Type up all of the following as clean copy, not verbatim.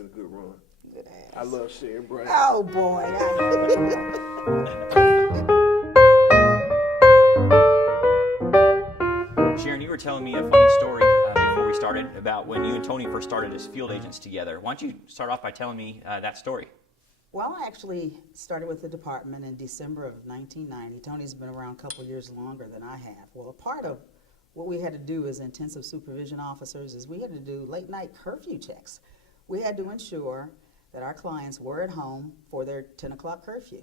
been a good run. Good ass. I love Sharon Brown. Oh boy. Sharon, you were telling me a funny story before we started about when you and Tony first started as field agents together. Why don't you start off by telling me that story? Well, I actually started with the department in December of 1990. Tony's been around a couple years longer than I have. Well, a part of what we had to do as intensive supervision officers is we had to do late night curfew checks. We had to ensure that our clients were at home for their 10 o'clock curfew.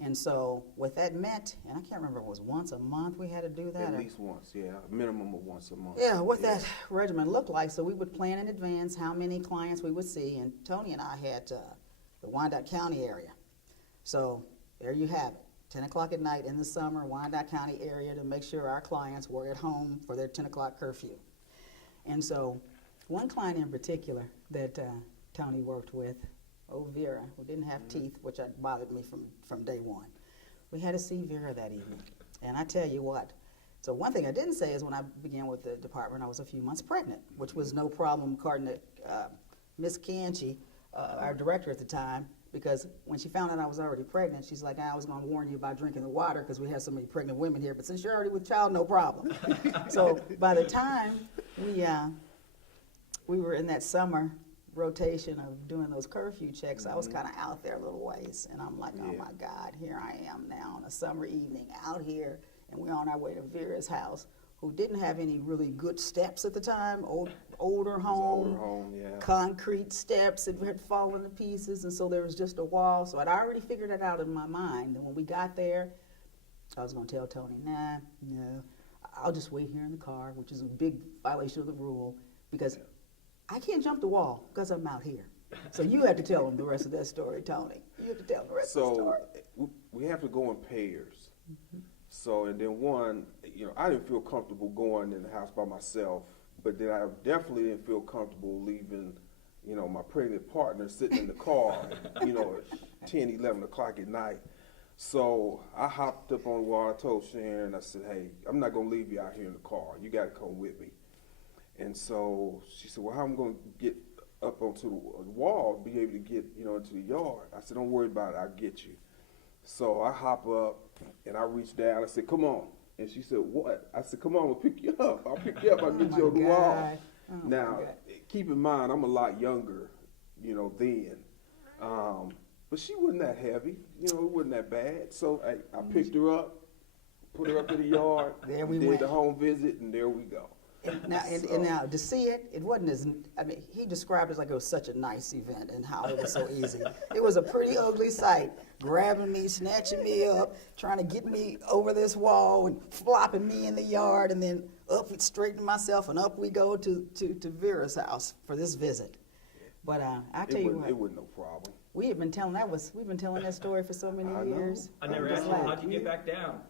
And so what that meant, and I can't remember if it was once a month we had to do that. At least once, yeah. A minimum of once a month. Yeah, what that regimen looked like. So we would plan in advance how many clients we would see. And Tony and I had the Wyandotte County area. So there you have it. 10 o'clock at night in the summer, Wyandotte County area, to make sure our clients were at home for their 10 o'clock curfew. And so one client in particular that Tony worked with, Vera, who didn't have teeth, which bothered me from day one. We had to see Vera that evening. And I tell you what, so one thing I didn't say is when I began with the department, I was a few months pregnant, which was no problem according to Miss Canchi, our director at the time, because when she found out I was already pregnant, she's like, I was going to warn you about drinking the water because we have so many pregnant women here, but since you're already with child, no problem. So by the time we were in that summer rotation of doing those curfew checks, I was kind of out there a little ways, and I'm like, oh my God, here I am now on a summer evening out here, and we're on our way to Vera's house, who didn't have any really good steps at the time, older home, concrete steps that had fallen to pieces, and so there was just a wall. So I'd already figured it out in my mind, and when we got there, I was going to tell Tony, no, I'll just wait here in the car, which is a big violation of the rule, because I can't jump the wall because I'm out here. So you have to tell him the rest of that story, Tony. You have to tell him the rest of the story. So we have to go in pairs. So, and then one, I didn't feel comfortable going in the house by myself, but then I definitely didn't feel comfortable leaving, my pregnant partner sitting in the car, at 10, 11 o'clock at night. So I hopped up on the wall. I told Sharon, I said, hey, I'm not going to leave you out here in the car. You got to come with me. And so she said, well, how am I going to get up onto the wall, be able to get, into the yard? I said, don't worry about it. I'll get you. So I hop up, and I reach down. I said, come on. And she said, what? I said, come on, I'll pick you up. I'll pick you up. I'll get you on the wall. Now, keep in mind, I'm a lot younger, then. But she wasn't that heavy. It wasn't that bad. So I picked her up, put her up in the yard, there we did went. the home visit, and there we go. And now, to see it, it wasn't as, he described it like it was such a nice event and how it was so easy. It was a pretty ugly sight, grabbing me, snatching me up, trying to get me over this wall and flopping me in the yard, and then up, straighten myself, and up we go to Vera's house for this visit. But I tell you what. It wasn't no problem. We've been telling that story for so many years. I never asked you, how'd you get back down?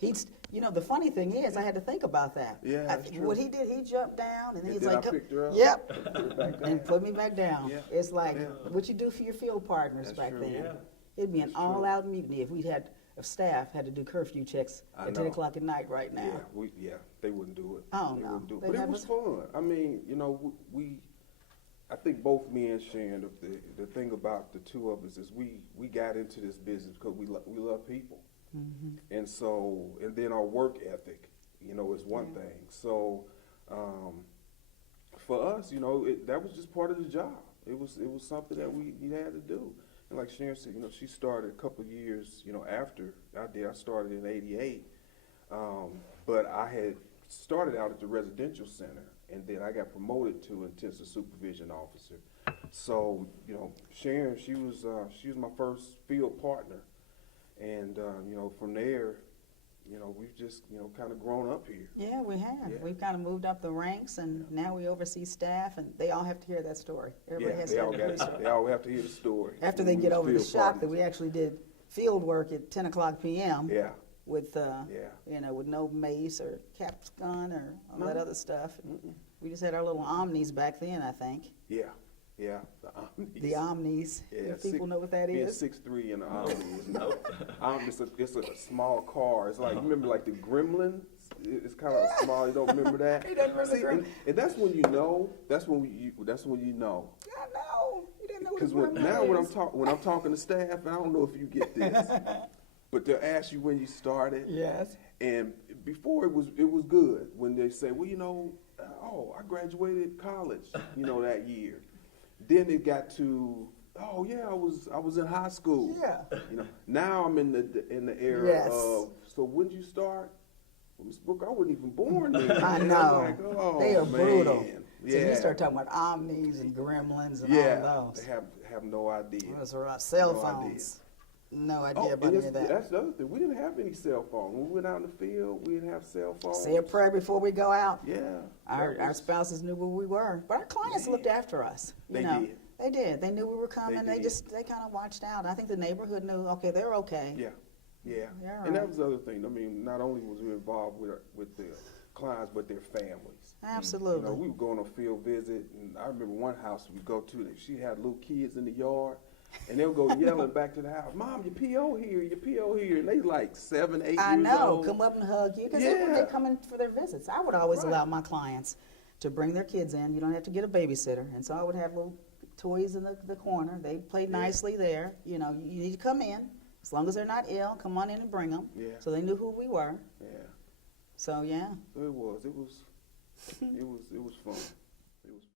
The funny thing is, I had to think about that. Yeah, what he did, he jumped down, and then he's then like, I picked her up, yep, and put me back down. Yeah. It's like what you do for your field partners That's back true. then. Yeah. It'd be an all-out mutiny if staff had to do curfew checks at 10 o'clock at night right now. Yeah, they wouldn't do it. Oh, they no. wouldn't do it. But it was fun. I mean, I think both me and Sharon, the thing about the two of us is we got into this business because we love people. Mm-hmm. And then our work ethic, is one thing. So, for us, that was just part of the job. It was something that we had to do. And like Sharon said, she started a couple of years, after I did. I started in '88, but I had started out at the residential center, and then I got promoted to intensive supervision officer. So, Sharon, she was my first field partner. And, from there, we've just, kind of grown up here. Yeah, we have. Yeah. We've kind of moved up the ranks, and now we oversee staff, and they all have to hear that story. Everybody has to hear the story. They all have to hear the story. After they get over the shock that we actually did field work at 10 o'clock p.m. Yeah. With, with no mace or caps gun or all that other stuff. We just had our little Omnis back then, I think. Yeah. Yeah, the Omnis. The Omnis. Yeah, people know what that is? Being 6'3" in the Omnis. It's a small car. It's like, you remember like the Gremlins? it's kind of small. You don't remember that? He doesn't remember See, the and that's when you know. That's when you know. I know. You didn't know what Because grandma now is. when I'm talking to staff, and I don't know if you get this, but they'll ask you when you started. Yes. And before it was good when they say, well, I graduated college, that year. Then it got to, oh yeah, I was in high school. Yeah. Now I'm in the era Yes. of. So when did you start? Well, Miss Booker, I wasn't even born then. I And know. I'm like, oh, They are man. brutal. So Yeah. you start talking about omnis and gremlins and Yeah. all of those. They have no idea. Those are cell No phones. No idea Oh, about and any of that. that's the other thing. We didn't have any cell phone. When we went out in the field, we didn't have cell phones. Say a prayer before we go out. Yeah. Our that was- spouses knew where we were, but our clients Man. looked after us. They did. They did. They knew we were coming. They did. kind of watched out. I think the neighborhood knew. Okay, they're okay. Yeah. Yeah. They're all And that right. was the other thing. I mean, not only was we involved with the clients, but their families. Absolutely. We would go on a field visit, and I remember one house we'd go to, that she had little kids in the yard, and they'll go yelling back to the house, Mom, your P.O. here, your P.O. here. And they like 7, 8 I years know. old. Come up and hug you because Yeah. they come in for their visits. I would always Right. allow my clients to bring their kids in. You don't have to get a babysitter, and so I would have little toys in the corner. They played nicely there. You need to come in as long as they're not ill. Come on in and bring them. Yeah. So they knew who we were. Yeah. So yeah. So it was fun. It was